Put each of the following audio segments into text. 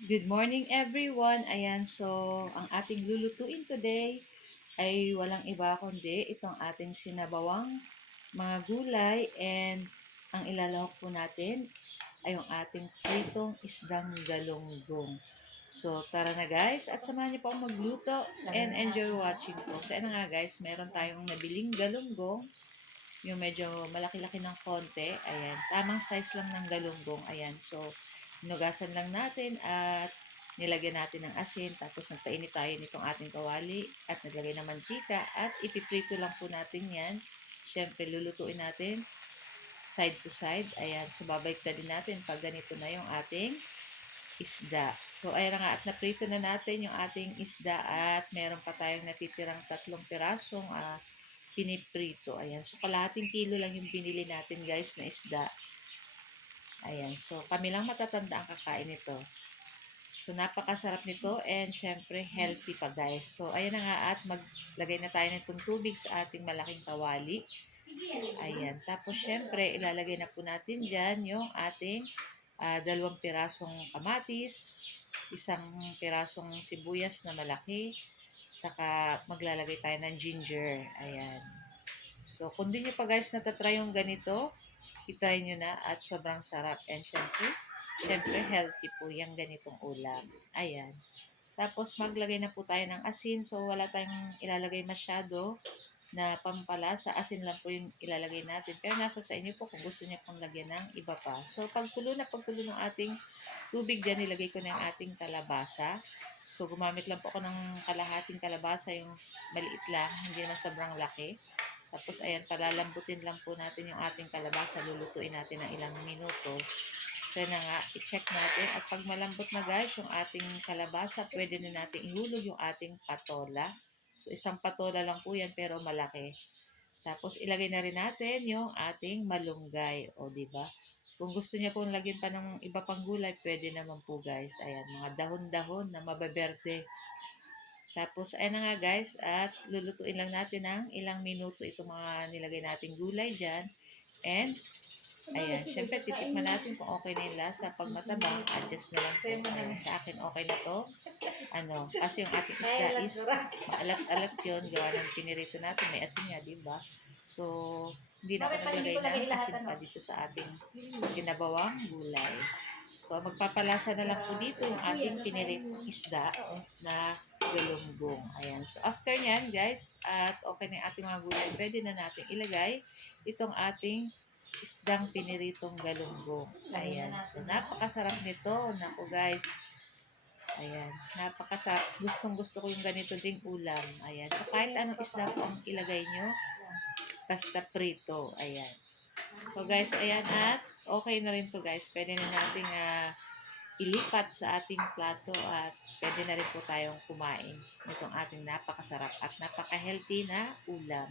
Good morning everyone. Ayan, so ang ating lulutuin today ay walang iba kundi itong ating sinabawang mga gulay and ang ilalahok po natin ay yung ating pritong isdang galunggong. So tara na guys at samahan niyo po akong magluto and enjoy watching po. So ayan na nga guys, meron tayong nabiling galunggong, yung medyo malaki-laki ng konti. Ayan, tamang size lang ng galunggong. Ayan, so hinugasan lang natin at nilagyan natin ng asin. Tapos nagpainit tayo nitong ating kawali at naglagay ng mantika at ipiprito lang po natin yan. Siyempre, lulutuin natin side to side. Ayan, so babalik din natin pag ganito na yung ating isda. So, ayan na nga, at naprito na natin yung ating isda at meron pa tayong natitirang 3 pirasong piniprito. Ayan. So, kalahating kilo lang yung binili natin, guys, na isda. Ayan. So, kami lang matatanda ang kakain nito. So, napakasarap nito and syempre, healthy pa, guys. So, ayan na nga at maglagay na tayo nitong tubig sa ating malaking kawali. Ayan. Tapos, syempre, ilalagay na po natin dyan yung ating 2 pirasong kamatis, 1 pirasong sibuyas na malaki, saka maglalagay tayo ng ginger. Ayan. So, kung di nyo pa guys natatry yung ganito, itry nyo na at sobrang sarap. And syempre healthy po yung ganitong ulam. Ayan. Tapos, maglagay na po tayo ng asin. So, wala tayong ilalagay masyado na pampalasa. Asin lang po yung ilalagay natin. Pero nasa sa inyo po kung gusto niya pong lagyan ng iba pa. So, pagkulo ng ating tubig dyan, nilagay ko na yung ating kalabasa. So, gumamit lang po ako ng kalahating kalabasa, yung maliit lang, hindi naman sobrang laki. Tapos, ayan, palalambutin lang po natin yung ating kalabasa. Lulutuin natin ng ilang minuto. So, na nga, i-check natin. At pag malambot na guys, yung ating kalabasa, pwede na natin ihulog yung ating patola. So, 1 patola lang po yan, pero malaki. Tapos, ilagay na rin natin yung ating malunggay. O, di ba? Kung gusto niya pong lagyan pa ng iba pang gulay, pwede naman po guys. Ayan, mga dahon-dahon na mababerde. Tapos, ayan na nga guys, at lulutuin lang natin ng ilang minuto itong mga nilagay nating gulay dyan. And, ayan, syempre titikman natin kung okay na yung lasa. Pag matabang, adjust na lang po. Ayan, sa akin okay na to. Kasi yung ating isda is maalat-alat yun. Gawa ng pinirito natin. May asin nga, diba? So, hindi na ako naglagay ng asin pa dito sa ating sinabawang gulay. So, magpapalasa na lang po dito yung ating piniritong isda na galunggong. Ayan. So, after nyan, guys, at okay na yung ating mga gulay, pwede na natin ilagay itong ating isdang piniritong galunggong. Ayan. So, napakasarap nito. Naku, guys. Ayan. Napakasarap. Gustong-gusto ko yung ganito ding ulam. Ayan. So, kahit anong isda po ang ilagay nyo, basta prito. Ayan. So, guys, ayan. At okay na rin to guys. Pwede na nating ilipat sa ating plato at pwede na rin po tayong kumain nitong ating napakasarap at napaka-healthy na ulam.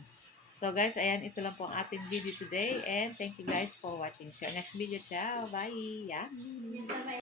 So guys, ayan, ito lang po ang ating video today and thank you guys for watching. See you next video. Ciao! Bye! Yummy!